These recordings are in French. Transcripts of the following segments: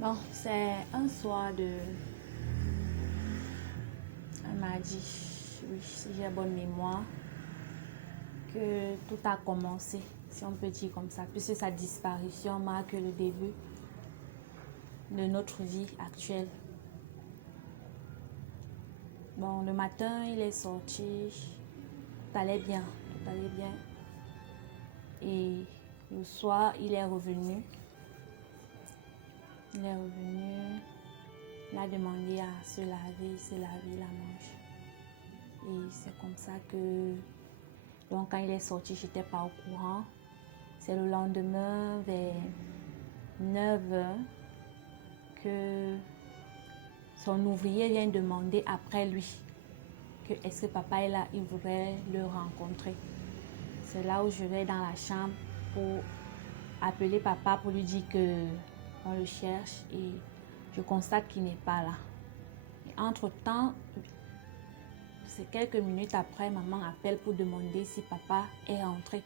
Bon, c'est un soir de un mardi, oui, si j'ai bonne mémoire, que tout a commencé, si on peut dire comme ça, puisque sa disparition marque le début de notre vie actuelle. Bon, le matin, il est sorti, tout allait bien, tout allait bien. Et le soir, il est revenu. Il est revenu, il a demandé à se laver, il s'est lavé la manche. Et c'est comme ça que, donc quand il est sorti, je n'étais pas au courant. C'est le lendemain, vers 9h, que son ouvrier vient demander après lui que est-ce que papa est là, il voudrait le rencontrer. C'est là où je vais dans la chambre pour appeler papa pour lui dire que on le cherche et je constate qu'il n'est pas là. Et entre-temps, c'est quelques minutes après, maman appelle pour demander si papa est rentré.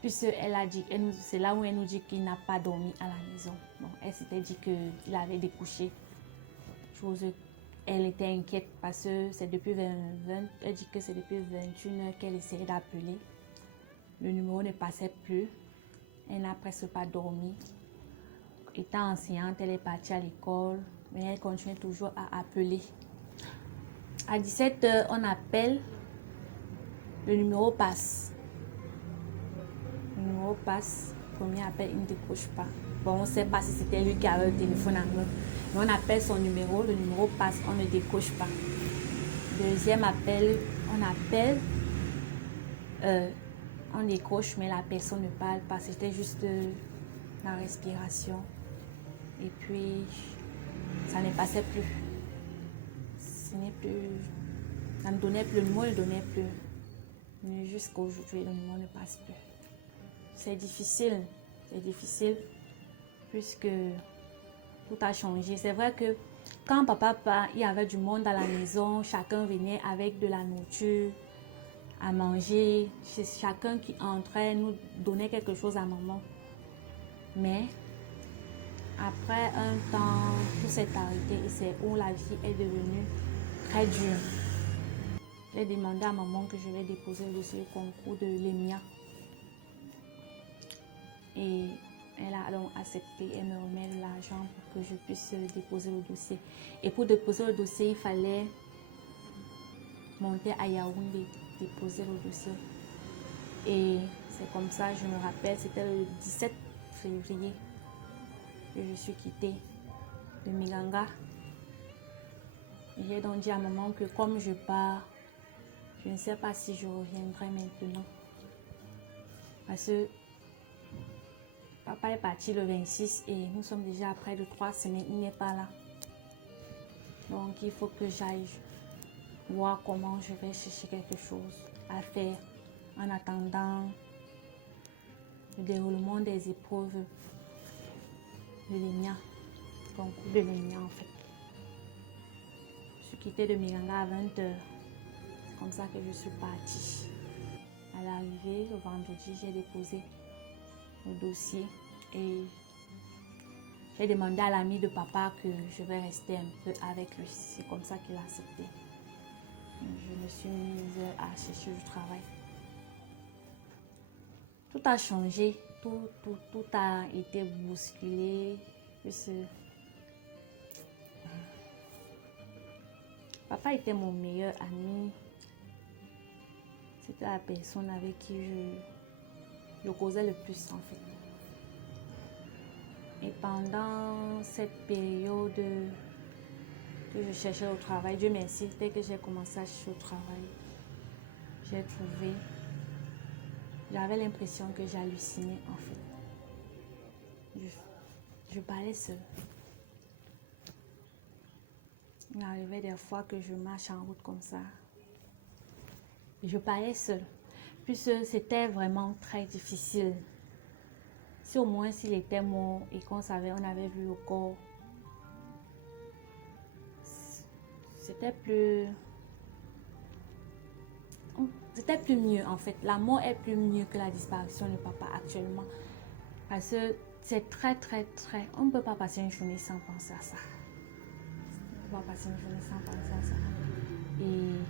Puisqu'elle a dit, c'est là où elle nous dit qu'il n'a pas dormi à la maison. Bon, elle s'était dit qu'il avait découché. Chose, elle était inquiète parce que c'est depuis 20, elle dit que c'est depuis 21h qu'elle essayait d'appeler. Le numéro ne passait plus. Elle n'a presque pas dormi. Étant enseignante, elle est partie à l'école, mais elle continue toujours à appeler. À 17h, on appelle, le numéro passe. Le numéro passe, premier appel, il ne décroche pas. Bon, on ne sait pas si c'était lui qui avait le téléphone en main. Mais on appelle son numéro, le numéro passe, on ne décroche pas. Deuxième appel, on appelle, on décroche, mais la personne ne parle pas. C'était juste la respiration. Et puis, ça ne passait plus. Ce n'est plus, ça ne donnait plus, le numéro ne donnait plus. Mais jusqu'à aujourd'hui, le numéro ne passe plus. C'est difficile puisque tout a changé. C'est vrai que quand papa part, il y avait du monde à la maison, chacun venait avec de la nourriture à manger, chacun qui entrait nous donnait quelque chose à maman. Mais après un temps, tout s'est arrêté et c'est où la vie est devenue très dure. J'ai demandé à maman que je vais déposer le dossier au concours de l'EMIA. Et elle a donc accepté, elle me remet de l'argent pour que je puisse déposer le dossier. Et pour déposer le dossier, il fallait monter à Yaoundé, déposer le dossier. Et c'est comme ça, je me rappelle, c'était le 17 février que je suis quittée de Miganga. J'ai donc dit à maman que comme je pars, je ne sais pas si je reviendrai maintenant. Parce que papa est parti le 26 et nous sommes déjà à près de 3 semaines, il n'est pas là. Donc il faut que j'aille voir comment je vais chercher quelque chose à faire en attendant le déroulement des épreuves de l'EMIA, concours de l'EMIA en fait. Je suis quittée de Miranda à 20h. C'est comme ça que je suis partie. À l'arrivée, le vendredi, j'ai déposé le dossier et j'ai demandé à l'ami de papa que je vais rester un peu avec lui. C'est comme ça qu'il a accepté. Je me suis mise à chercher du travail. Tout a changé, tout a été bousculé. Papa était mon meilleur ami. C'était la personne avec qui je causais le plus en fait. Et pendant cette période que je cherchais au travail, Dieu merci, dès que j'ai commencé à chercher au travail, j'ai trouvé. J'avais l'impression que j'hallucinais en fait. Je parlais seule. Il arrivait des fois que je marche en route comme ça. Je parlais seule. Puisque c'était vraiment très difficile. Si au moins s'il était mort et qu'on savait, on avait vu le corps, c'était plus mieux en fait. La mort est plus mieux que la disparition de papa actuellement. Parce que c'est très, très, très... On ne peut pas passer une journée sans penser à ça. On ne peut pas passer une journée sans penser à ça. Et...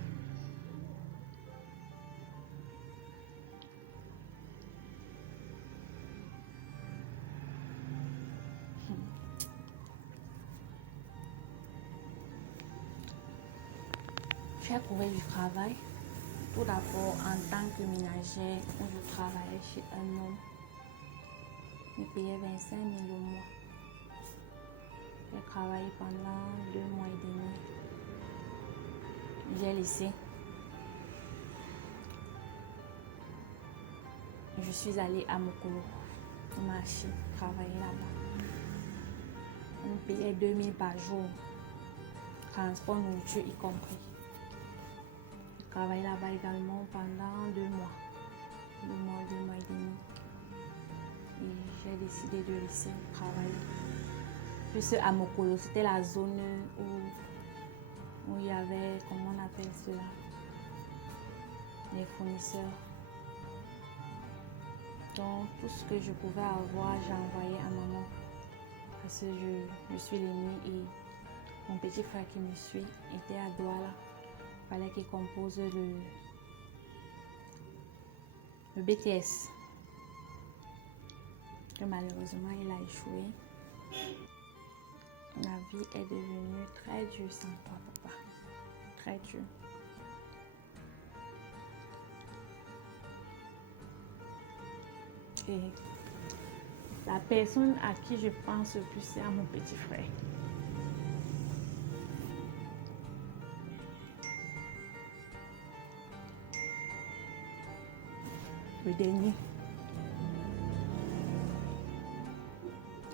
j'ai trouvé du travail. Tout d'abord, en tant que ménagère, où je travaillais chez un homme. Il me payait 25 000 le mois. J'ai travaillé pendant 2 mois et demi. J'ai laissé. Je suis allée à Mokolo, au marché, travailler là-bas. On me payait 2 000 par jour, transport, nourriture y compris. J'ai travaillé là-bas également pendant 2 mois. 2 mois et demi. Et j'ai décidé de laisser travailler. Juste à Mokolo, c'était la zone où il y avait, comment on appelle cela, les fournisseurs. Donc tout ce que je pouvais avoir, j'ai envoyé à maman. Parce que je suis l'aînée et mon petit frère qui me suit était à Douala. Il fallait qu'il compose le BTS. Que malheureusement, il a échoué. Ma vie est devenue très dure sans toi, papa. Très dure. Et la personne à qui je pense le plus, c'est à mon petit frère. Le dernier.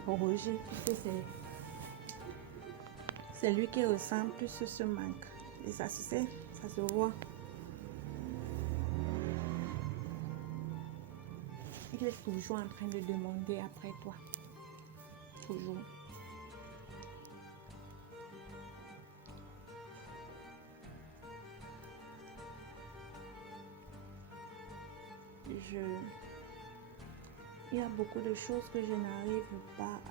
Roger, puisque c'est lui qui ressent plus ce manque. Et ça se sait, ça se voit. Il est toujours en train de demander après toi. Toujours. Il y a beaucoup de choses que je n'arrive pas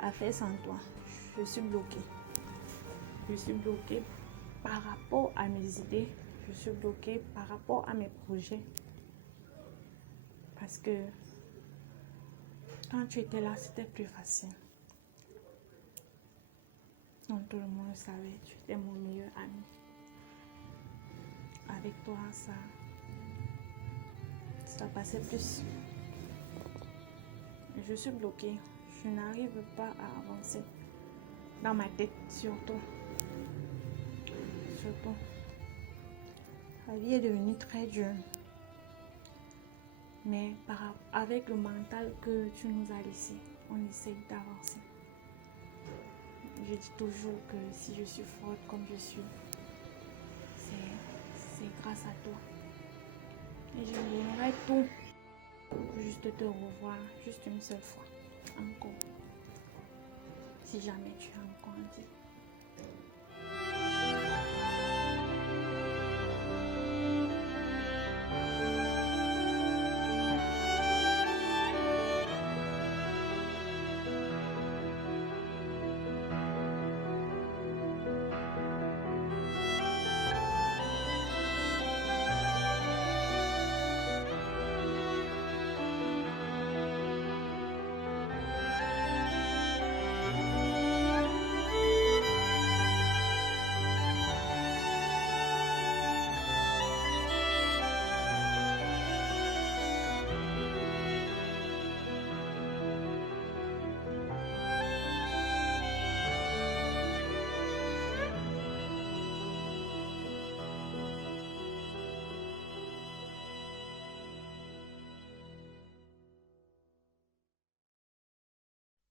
à faire sans toi. Je suis bloquée. Je suis bloquée par rapport à mes idées. Je suis bloquée par rapport à mes projets. Parce que quand tu étais là, c'était plus facile. Donc tout le monde savait, tu étais mon meilleur ami. Avec toi, ça passait plus. Je suis bloquée. Je n'arrive pas à avancer. Dans ma tête, surtout. Surtout. La vie est devenue très dure. Mais avec le mental que tu nous as laissé, on essaye d'avancer. Je dis toujours que si je suis forte comme je suis, c'est grâce à toi. Et je donnerai tout pour juste te revoir, juste une seule fois, encore. Si jamais tu as encore envie.